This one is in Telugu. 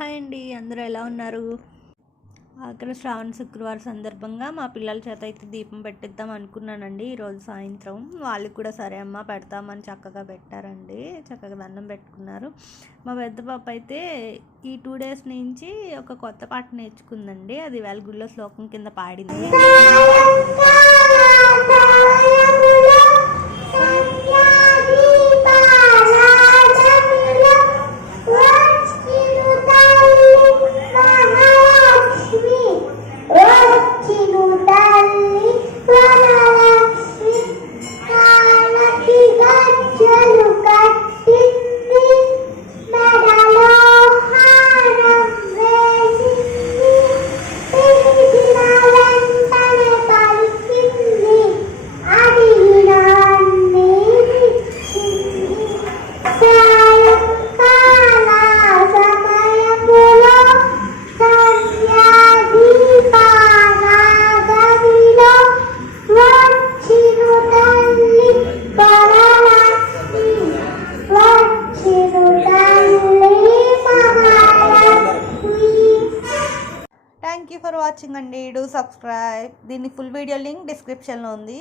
హాయ్ అండి, అందరూ ఎలా ఉన్నారు? అక్కడ శ్రావణ శుక్రవారం సందర్భంగా మా పిల్లల చేత అయితే దీపం పెట్టిద్దాం అనుకున్నానండి. ఈరోజు సాయంత్రం వాళ్ళకి కూడా సరే అమ్మ పెడతామని చక్కగా పెట్టారండి. చక్కగా దండం పెట్టుకున్నారు. మా పెద్ద పాప అయితే ఈ 2 డేస్ నుంచి ఒక కొత్త పాట నేర్చుకుందండి. అది వేళ గుళ్ళో శ్లోకం కింద పాడింది. థ్యాంక్ యూ ఫర్ వాచింగ్ అండి. Do subscribe. దీని ఫుల్ వీడియో లింక్ డిస్క్రిప్షన్లో ఉంది.